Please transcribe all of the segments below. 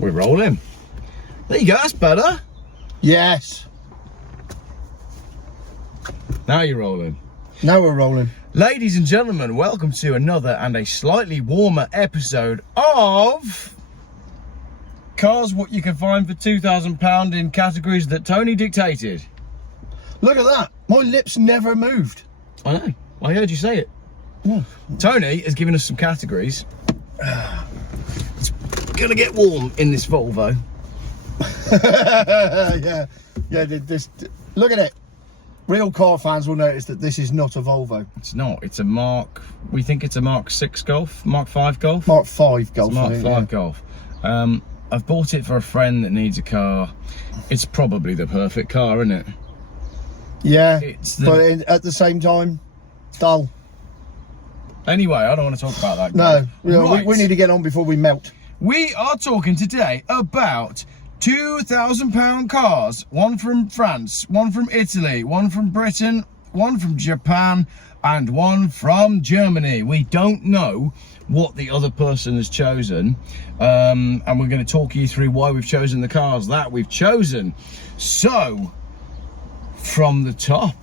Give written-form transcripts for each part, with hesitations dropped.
We're rolling. There you go, that's better. Yes. Now you're rolling. Now we're rolling. Ladies and gentlemen, welcome to another and a slightly warmer episode of Cars What You Can Find for £2,000 in categories that Tony dictated. Look at that. My lips never moved. I know. I heard you say it. Yeah. Tony has given us some categories. It's gonna get warm in this Volvo. yeah. Look at it. Real car fans will notice that this is not a Volvo. It's not. It's a Mark. We think it's a Mark 6 Golf, Mark 5 Golf. Mark 5 Golf. It's a Mark 5 Golf. I've bought it for a friend that needs a car. It's probably the perfect car, isn't it? Yeah. But at the same time, dull. Anyway, I don't want to talk about that. No, Right. we need to get on before we melt. We are talking today about £2,000 cars. One from France, one from Italy, one from Britain, one from Japan, and one from Germany. We don't know what the other person has chosen, and we're going to talk you through why we've chosen the cars that we've chosen. So, from the top,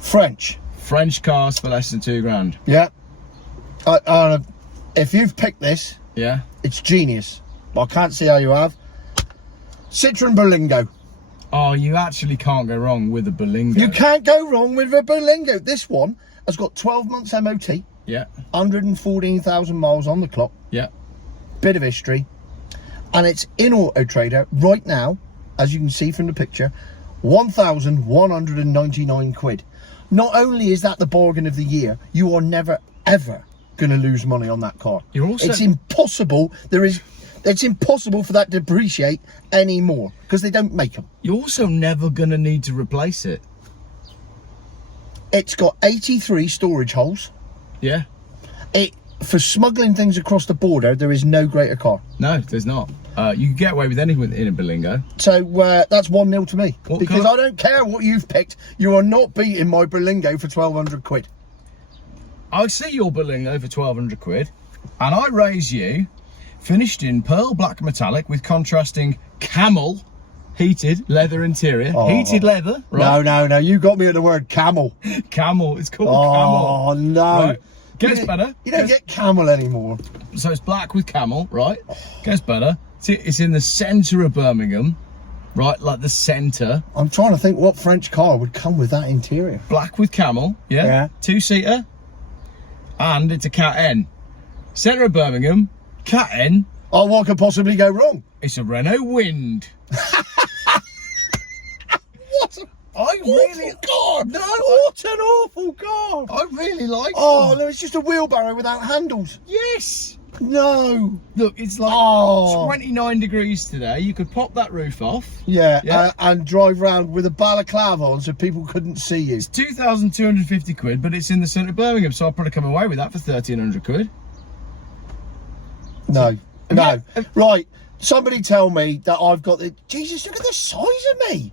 French cars for less than £2,000. Yeah. If you've picked this, Yeah. it's genius. I can't see how you have. Citroen Berlingo. Oh, you actually can't go wrong with a Berlingo. You can't go wrong with a Berlingo. This one has got 12 months MOT. Yeah. 114,000 miles on the clock. Yeah. Bit of history. And it's in Auto Trader right now, as you can see from the picture, 1,199 quid. Not only is that the bargain of the year, you are never, ever going to lose money on that car. You're also... It's impossible. It's impossible for that to depreciate anymore because they don't make them. You're also never going to need to replace it. It's got 83 storage holes. Yeah. For smuggling things across the border, there is no greater car. No, there's not. You can get away with anything in a Berlingo. So that's 1-0 to me. What because colour? I don't care what you've picked. You are not beating my Berlingo for 1,200 quid. I see your Berlingo for 1,200 quid, and I raise you, finished in pearl black metallic with contrasting camel heated leather interior. Oh. Heated leather, right? No. You got me at the word camel. Camel. It's called Oh, camel. no. Right. Gets better. You don't get camel anymore. So it's black with camel, right? Gets better. It's in the centre of Birmingham, right? Like the centre. I'm trying to think what French car would come with that interior. Black with camel, yeah? Yeah. 2-seater. And it's a Cat N. Centre of Birmingham, Cat N. Oh, what could possibly go wrong? It's a Renault Wind. What an awful car! No, What an awful car! I really like Oh, them. no, it's just a wheelbarrow without handles. Yes. No. Look, it's like 29 degrees today. You could pop that roof off. Yeah. And drive around with a balaclava on so people couldn't see you. It's 2,250 quid, but it's in the centre of Birmingham, so I'll probably come away with that for 1,300 quid. No. Right. Somebody tell me that I've got the... Jesus, look at the size of me.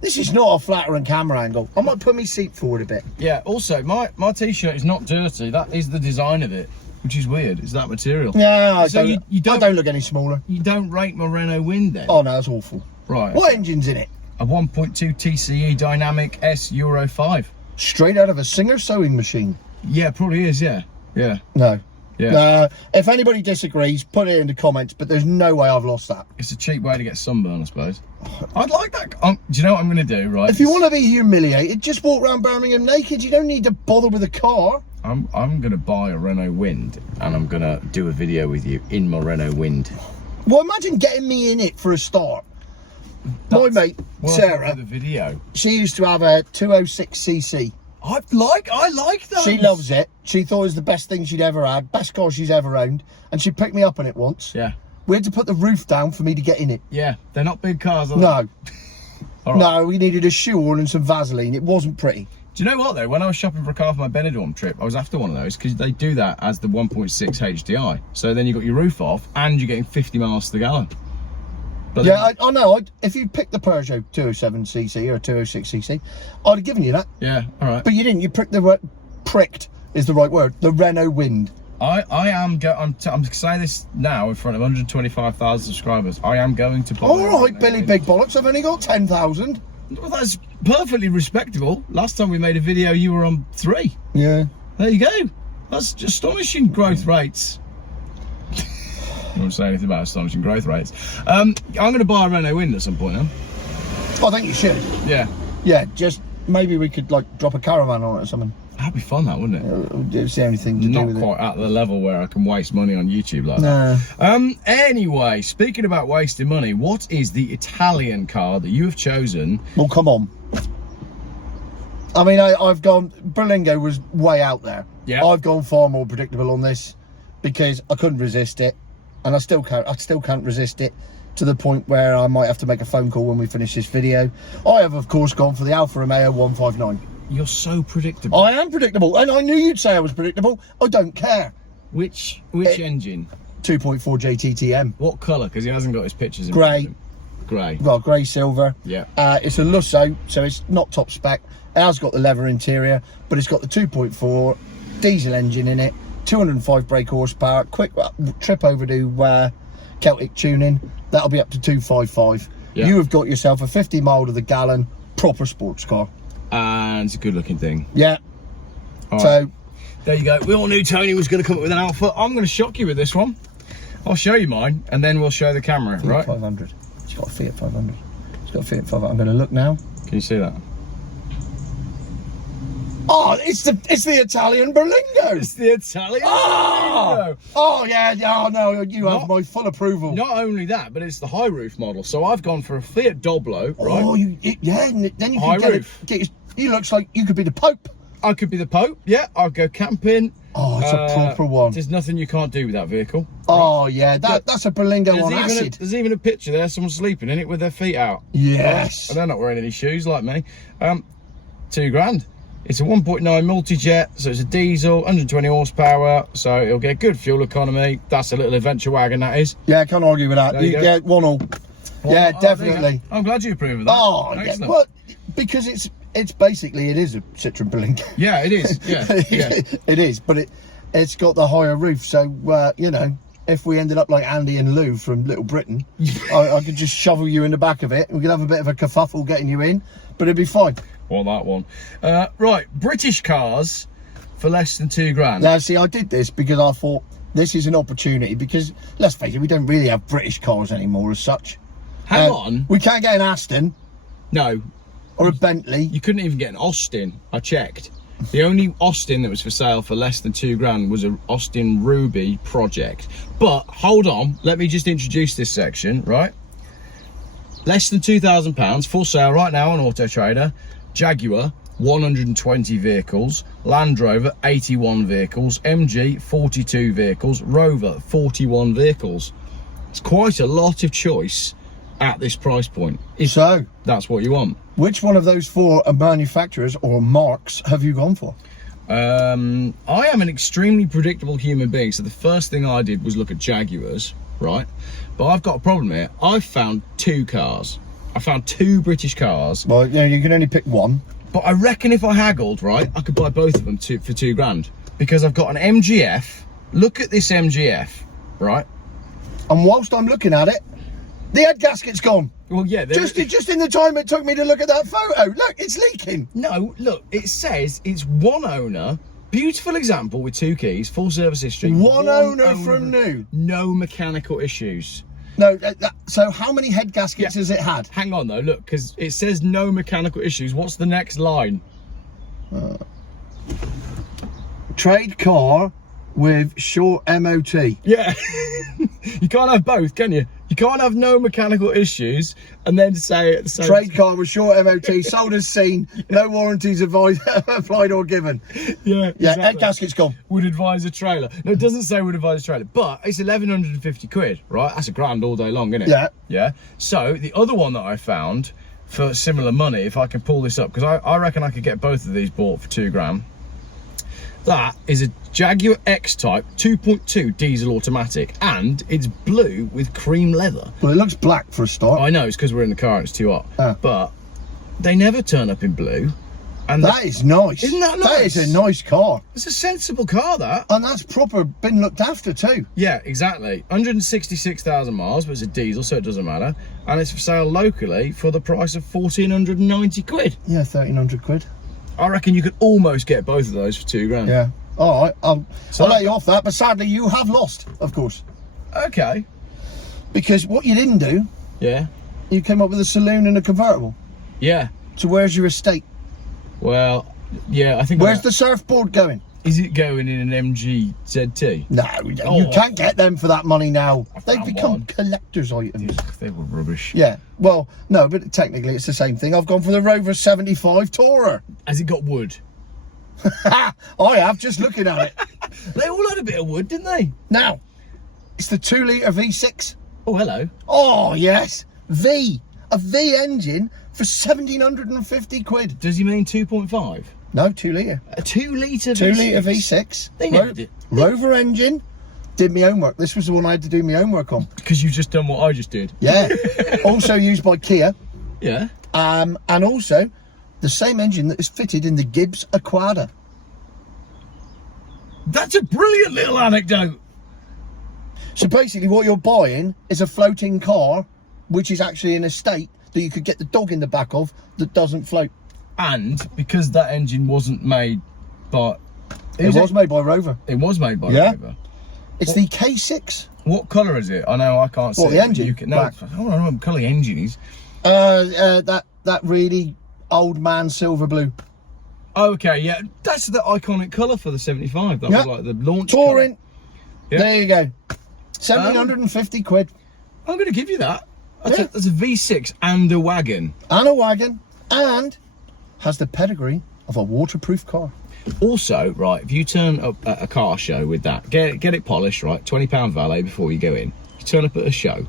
This is not a flattering camera angle. I might put my seat forward a bit. Yeah, also, my T-shirt is not dirty. That is the design of it, which is weird. It's that material. Yeah, So I don't look any smaller. You don't rate my Renault Wind then? Oh, no, that's awful. Right. What engine's in it? A 1.2 TCE Dynamic S Euro 5. Straight out of a Singer sewing machine. Yeah, probably is, yeah. Yeah. No. Yeah. If anybody disagrees, put it in the comments, but there's no way I've lost that. It's a cheap way to get sunburn, I suppose. I'd like that. Do you know what I'm going to do, right? If you want to be humiliated, just walk around Birmingham naked. You don't need to bother with a car. I'm going to buy a Renault Wind, and I'm going to do a video with you in my Renault Wind. Well, imagine getting me in it for a start. My mate, Sarah, the video. she used to have a 206cc. I like that. She loves it. She thought it was the best thing she'd ever had, best car she's ever owned, and she picked me up on it once. Yeah. We had to put the roof down for me to get in it. Yeah, they're not big cars, are they? No. All right. No, we needed a shoehorn and some Vaseline. It wasn't pretty. Do you know what though? When I was shopping for a car for my Benidorm trip, I was after one of those because they do that as the 1.6 HDI. So then you got your roof off and you're getting 50 miles to the gallon. But yeah, I know. If you picked the Peugeot 207cc or 206cc, I'd have given you that. Yeah, all right. But you didn't. You pricked the right word. The Renault Wind. I am I'm saying this now in front of 125,000 subscribers. I am going to buy. All right, Billy Big Bollocks. I've only got 10,000. Well, that's perfectly respectable. Last time we made a video, you were on 3. Yeah. There you go. That's astonishing growth rates. You want to say anything about astonishing growth rates? I'm going to buy a Renault Wind at some point, huh? I think you should. Yeah. Yeah, just maybe we could like drop a caravan on it or something. That'd be fun, that, wouldn't it? It's the only thing to do Not with quite at the level where I can waste money on YouTube like No. that. Anyway, speaking about wasting money, what is the Italian car that you have chosen? Well, come on. I mean, I've gone. Berlingo was way out there. Yeah. I've gone far more predictable on this because I couldn't resist it, and I still can't. I still can't resist it to the point where I might have to make a phone call when we finish this video. I have, of course, gone for the Alfa Romeo 159. You're so predictable. I am predictable, and I knew you'd say I was predictable. I don't care. Which engine? 2.4 JTTM. What colour? Because he hasn't got his pictures in Grey. front of him. Grey. Well, grey silver. Yeah. It's a Lusso, so it's not top spec. It has got the leather interior, but it's got the 2.4 diesel engine in it, 205 brake horsepower, quick trip over to Celtic tuning. That'll be up to 255. Yeah. You have got yourself a 50 mile to the gallon proper sports car. And it's a good looking thing. Yeah. All So right. There you go. We all knew Tony was going to come up with an Alfa. I'm going to shock you with this one. I'll show you mine, and then we'll show the camera, Fiat right? 500. It's got a Fiat 500. It's got a Fiat 500. I'm going to look now. Can you see that? Oh, it's the Italian Berlingo. It's the Italian. Oh yeah. Oh no, you have Not- my full approval. Not only that, but it's the high roof model. So I've gone for a Fiat Doblo, right? Oh, yeah. And then you High can roof. You looks like you could be the Pope. I could be the Pope. Yeah, I'll go camping. Oh, it's a proper one. There's nothing you can't do with that vehicle. Oh yeah, that's a Berlingo on acid. There's even a picture there, someone sleeping in it with their feet out. Yes. And they're not wearing any shoes like me. £2,000. It's a 1.9 multi-jet, so it's a diesel, 120 horsepower, so it'll get good fuel economy. That's a little adventure wagon, that is. Yeah, can't argue with that. There you go. Yeah, 1-all. Yeah, Oh, definitely. I'm glad you approve of that. Oh, Excellent. yeah. Well, because it's basically it is a Citroen Berlingo. Yeah, it is. Yeah, yeah. It is, but it's got the higher roof, so you know, if we ended up like Andy and Lou from Little Britain, I could just shovel you in the back of it. We could have a bit of a kerfuffle getting you in, but it'd be fine. Well, that one. Right, British cars for less than £2,000. Now, see, I did this because I thought this is an opportunity because, let's face it, we don't really have British cars anymore as such. Hang on. We can't get an Aston No, or a Bentley. you couldn't even get an Austin. I checked. The only Austin that was for sale for less than £2,000 was an Austin Ruby Project. But hold on, let me just introduce this section, right? Less than £2,000 for sale right now on Auto Trader. Jaguar, 120 vehicles. Land Rover, 81 vehicles. MG, 42 vehicles. Rover, 41 vehicles. It's quite a lot of choice at this price point. If So, that's what you want. which one of those four manufacturers or marques have you gone for? I am an extremely predictable human being, so the first thing I did was look at Jaguars, right? But I've got a problem here. I've found 2 cars. I found 2 British cars. Well, you know, you can only pick one. But I reckon if I haggled, right, I could buy both of them for £2,000 because I've got an MGF. Look at this MGF, right? And whilst I'm looking at it, the head gasket's gone. Well, yeah. Just in the time it took me to look at that photo. Look, it's leaking. No, look, it says it's one owner. Beautiful example with 2 keys, full service history. One owner from new. No mechanical issues. No, so how many head gaskets has it had? Hang on though, look, because it says no mechanical issues. What's the next line? Trade car with short MOT. Yeah. You can't have both, can you? You can't have no mechanical issues and then say at the same Trade car with short MOT, sold as seen, no warranties advised, applied or given. Yeah, Yeah, exactly. head gasket's gone. Would advise a trailer. No, it doesn't say would advise a trailer, but it's 1,150 quid, right? That's £1,000 all day long, isn't it? Yeah. Yeah. So the other one that I found for similar money, if I can pull this up, because I reckon I could get both of these bought for £2,000. That is a Jaguar X-Type 2.2 diesel automatic, and it's blue with cream leather. Well, it looks black for a start. I know, it's because we're in the car and it's too hot. Ah. But they never turn up in blue. And that is nice. Isn't that nice? That is a nice car. It's a sensible car, that. And that's proper been looked after too. Yeah, exactly. 166,000 miles, but it's a diesel, so it doesn't matter. And it's for sale locally for the price of 1,490 quid. Yeah, 1,300 quid. I reckon you could almost get both of those for £2,000. Yeah. All right, I'll let you off that, but sadly you have lost, of course. Okay. Because what you didn't do, Yeah. you came up with a saloon and a convertible. Yeah. So where's your estate? Well, yeah, I think... Where's the surfboard going? Is it going in an MG ZT? No, you can't get them for that money now. They've become one. collector's items. They were rubbish. Yeah, well, no, but technically it's the same thing. I've gone for the Rover 75 Tourer. Has it got wood? I have, just looking at it. They all had a bit of wood, didn't they? Now, it's the 2-litre V6. Oh, hello. Oh, yes. A V engine for 1,750 quid. Does he mean 2.5? No, 2-litre. A 2-litre V6? 2-litre V6. They never did. Rover engine. Did my homework. This was the one I had to do my homework on. Because you've just done what I just did. Yeah. Also used by Kia. Yeah. And also the same engine that is fitted in the Gibbs Aquada. That's a brilliant little anecdote. So basically what you're buying is a floating car, which is actually an estate that you could get the dog in the back of that doesn't float. And because that engine wasn't made by... It was made by Rover. It was made by Yeah. Rover. It's the K6. What colour is it? I know I can't see. What, the it, but engine? You can, no, Black. I don't know what colour the engine is. That really old man silver blue. Okay, yeah, that's the iconic colour for the 75. That Yeah. was like the launch Touring. Yeah. There you go. 1,750 quid. I'm going to give you that. That's, Yeah. that's a V6 and a wagon. And a wagon. And has the pedigree of a waterproof car. Also, right, if you turn up at a car show with that, get it polished, right, £20 valet before you go in. You turn up at a show,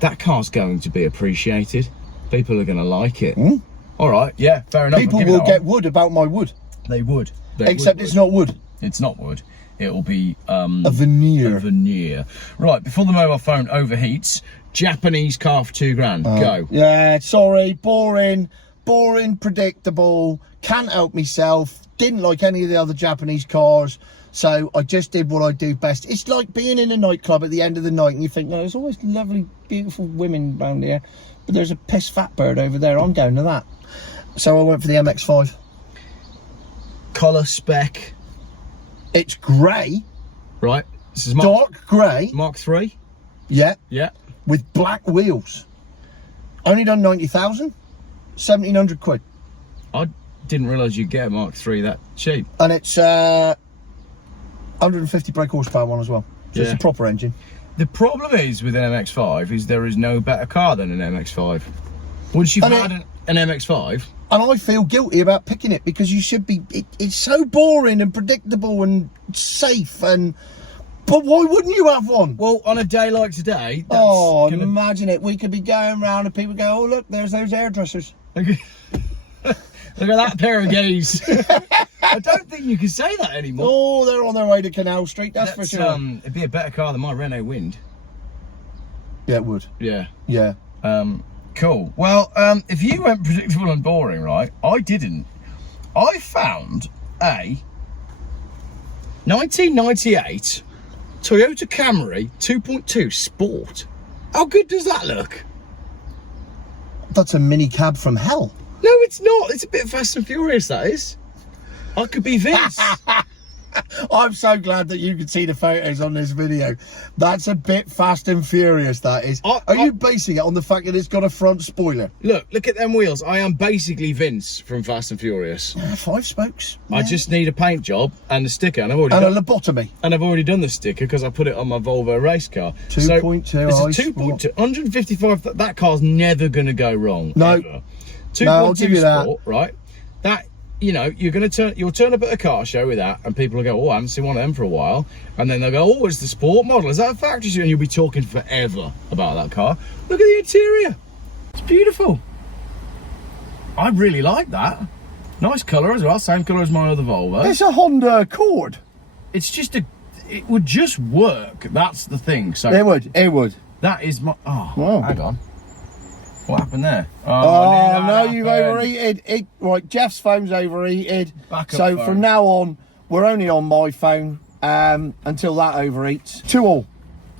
that car's going to be appreciated. People are going to like it. Mm. All right, yeah, fair enough. People will get wood about my wood. They would. Except it's not wood. It's not wood. It'll be A veneer. a veneer. Right, before the mobile phone overheats, Japanese car for £2,000. Go. Yeah, sorry. Boring, predictable. Can't help myself. Didn't like any of the other Japanese cars. So I just did what I do best. It's like being in a nightclub at the end of the night and you think, no, there's always lovely, beautiful women around here. But there's a piss fat bird over there. I'm going to that. So I went for the MX-5. Colour spec. It's grey. Right. This is Dark grey. Mark 3. Yeah. Yeah. With black wheels. Only done 90,000. 1,700 quid. I didn't realise you'd get a Mark 3 that cheap. And it's 150 brake horsepower one as well. So it's Yeah. a proper engine. The problem is with an MX-5 is there is no better car than an MX-5. Once you've And had an MX-5, And I feel guilty about picking it because you should be. It's so boring and predictable and safe. And but why wouldn't you have one? well, on a day like today, that's Oh, gonna... imagine it. We could be going around and people go, "Oh, look, there's those hairdressers." Look at that pair of gays. I don't think you can say that anymore. Oh, they're on their way to Canal Street. That's for sure. It'd be a better car than my Renault Wind. Yeah, it would. Yeah. Yeah. Cool. Well, if you went predictable and boring, right? I didn't. I found a 1998 Toyota Camry 2.2 Sport. How good does that look? That's a mini cab from hell. No, it's not. It's a bit Fast and Furious, that is. I could be Vince. I'm so glad that you can see the photos on this video. That's a bit Fast and Furious, that is. Are you basing it on the fact that it's got a front spoiler? Look at them wheels. I am basically Vince from Fast and Furious. 5 spokes. I Yeah. just need a paint job and a sticker, and I've already And done, a lobotomy. and I've already done the sticker because I put it on my Volvo race car. 2.2 It's a I 2.2, 155. That car's never going to go wrong. No. Ever. 2.2 No, I'll give you that. Sport, right? That, you know, you'll turn up at a car show with that, and people will go, "Oh, I haven't seen one of them for a while," and then they'll go, "Oh, it's the sport model. Is that a factory?" And you'll be talking forever about that car. Look at the interior. It's beautiful. I really like that. Nice colour as well. Same colour as my other Volvo. It's a Honda Accord. It's just it would just work. That's the thing. So It would. that is my. Oh, Wow. hang on. What happened there? Oh, no, you've overheated. Right, Geoff's phone's overheated. Backup so phone. from now on, we're only on my phone until that overheats. 2-2.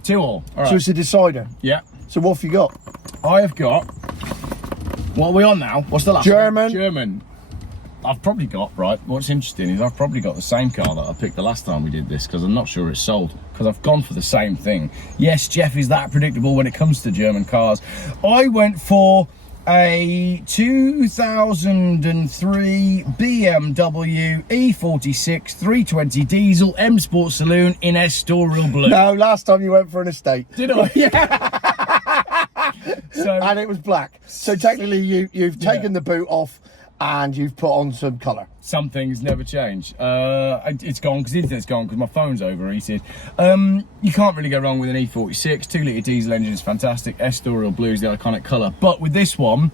2-2. All right. So it's a decider. Yeah. So what have you got? I have got. What are we on now? What's the last German. one? German. I've probably got, right, what's interesting is I've probably got the same car that I picked the last time we did this, because I'm not sure it's sold, because I've gone for the same thing. Yes, Geoff is that predictable when it comes to German cars. I went for a 2003 BMW E46 320 diesel M Sport Saloon in Estoril Blue. No, last time you went for an estate. Did I? Yeah. So, And it was black. So technically you've taken the boot off and you've put on some colour. some things never change. It's gone because the internet's gone because my phone's overheated. You can't really go wrong with an E46. 2-litre diesel engine is fantastic. Estoril Blue is the iconic colour. But with this one,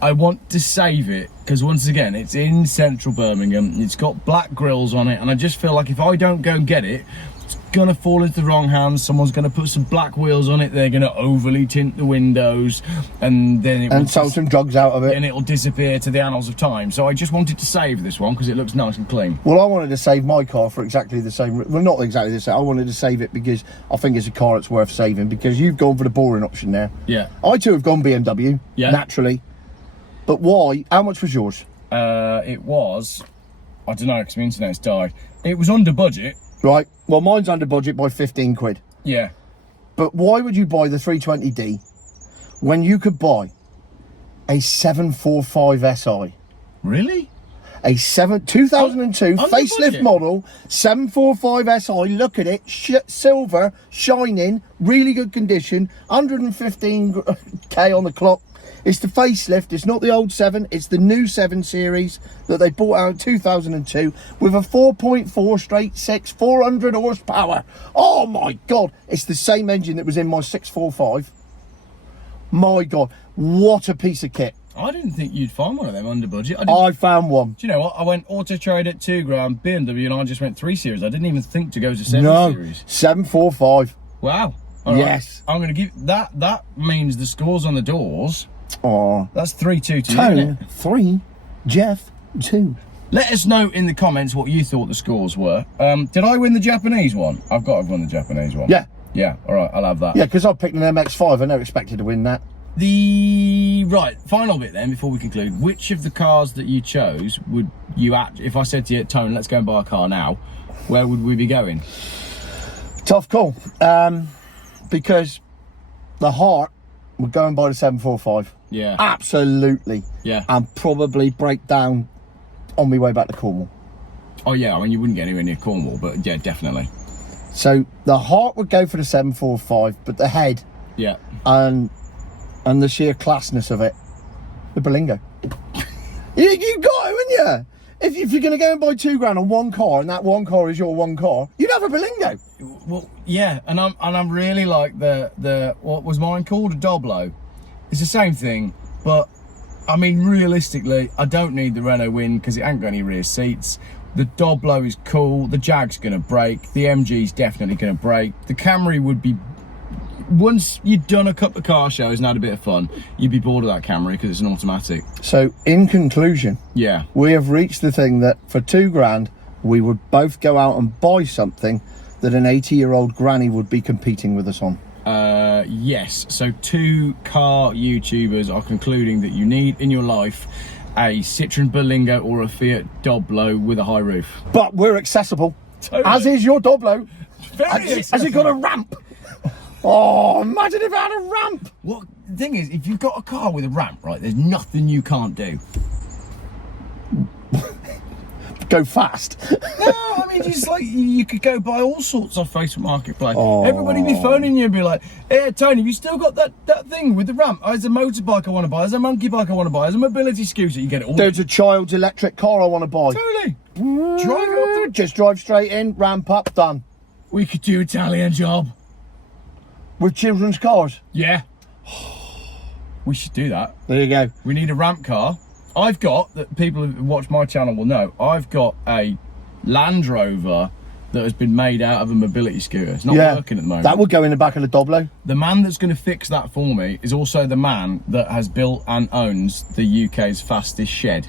I want to save it because once again, it's in central Birmingham. It's got black grills on it, and I just feel like if I don't go and get it, it's gonna fall into the wrong hands. Someone's gonna put some black wheels on it. They're gonna overly tint the windows, and then it will sell some drugs out of it, and it'll disappear to the annals of time. So I just wanted to save this one because it looks nice and clean. Well, I wanted to save my car for exactly the same. Well, not exactly the same. I wanted to save it because I think it's a car that's worth saving. Because you've gone for the boring option there. Yeah. I too have gone BMW. Yeah. Naturally. But why? How much was yours? It was, I don't know because my internet's died. It was under budget. Right. Well, mine's under budget by 15 quid. Yeah. But why would you buy the 320D when you could buy a 745 SI? Really? A 2002 Under facelift budget? model 745 SI. Look at it, silver, shining, really good condition. 115k on the clock. It's the facelift. It's not the old 7. It's the new 7 series that they bought out in 2002 with a 4.4 straight 6, 400 horsepower. Oh my God! It's the same engine that was in my 645. My God, what a piece of kit! I didn't think you'd find one of them under budget. I found one. Do you know what? I went Auto Trade at 2 grand, BMW, and I just went 3 series. I didn't even think to go to 7 series. 745. Wow. All right. Yes. I'm going to give that. That means the scores on the doors. Oh, That's 3-2 to you, Tone isn't it? 3, Geoff 2. Let us know in the comments what you thought the scores were. Did I win the Japanese one? I've got to have won the Japanese one. Yeah, Yeah. All right. I'll have that. yeah, because I picked an MX-5. I never expected to win that. Right, final bit then before we conclude. Which of the cars that you chose would you if I said to you, Tone, let's go and buy a car now, where would we be going? Tough call. Because the heart would go and buy the 745. Yeah. Absolutely. Yeah. And probably break down on my way back to Cornwall. Oh yeah, I mean you wouldn't get anywhere near Cornwall, but yeah, definitely. So the heart would go for the 745, but the head Yeah. and the sheer classness of it, the Berlingo. you got it, wouldn't you? If you're going to go and buy 2 grand on one car, and that one car is your one car, you'd have a Berlingo. Well, yeah, and I'm really like the what was mine called, a Doblo. It's the same thing, but I mean realistically, I don't need the Renault Win because it ain't got any rear seats. The Doblo is cool. The Jag's gonna break. The MG's definitely gonna break. The Camry would be. Once you'd done a couple of car shows and had a bit of fun, you'd be bored of that Camry because it's an automatic. So in conclusion, Yeah. we have reached the thing that for 2 grand, we would both go out and buy something that an 80-year-old granny would be competing with us on. Yes. So 2 car YouTubers are concluding that you need in your life a Citroen Berlingo or a Fiat Doblo with a high roof. But we're accessible, Totally. as is your Doblo. Very Has it got a ramp? Oh, imagine if it had a ramp. Well, the thing is, if you've got a car with a ramp, right, there's nothing you can't do. Go fast. No, I mean, just like, you could go buy all sorts off Facebook Marketplace. Oh. Everybody be phoning you and be like, hey, Tony, have you still got that thing with the ramp? Oh, there's a motorbike I want to buy. There's a monkey bike I want to buy. There's a mobility scooter. You get it all. There's a child's electric car I want to buy. Totally. Drive it up. Just drive straight in, ramp up, done. We could do Italian job. With children's cars. Yeah. We should do that. There you go. We need a ramp car. I've got, that people who watch my channel will know, I've got a Land Rover that has been made out of a mobility scooter. It's not working at the moment. That would go in the back of the Doblo. The man that's going to fix that for me is also the man that has built and owns the UK's fastest shed.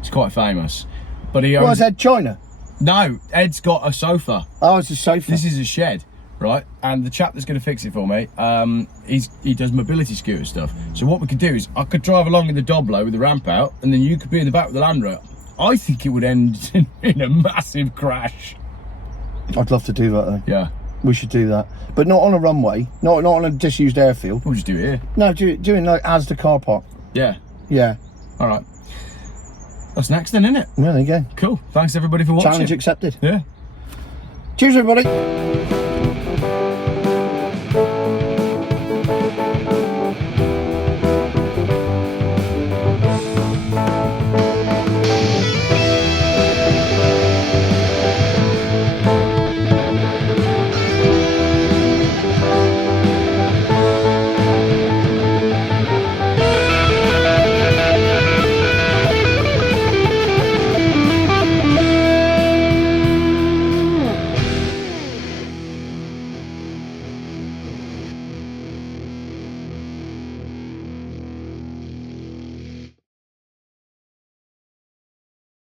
It's quite famous. But he owns... What is Ed China? No, Ed's got a sofa. Oh, it's a sofa. This is a shed, right? And the chap that's going to fix it for me, he does mobility scooter stuff. So what we could do is I could drive along in the Doblo with the ramp out, and then you could be in the back with the Land Rover. I think it would end in a massive crash. I'd love to do that though. Yeah. We should do that. But not on a runway, not on a disused airfield. We'll just do it here. No, doing like as the car park. Yeah. Yeah. All right. That's next then, isn't it? Yeah, there you go. Cool. Thanks everybody for watching. Challenge accepted. Yeah. Cheers everybody.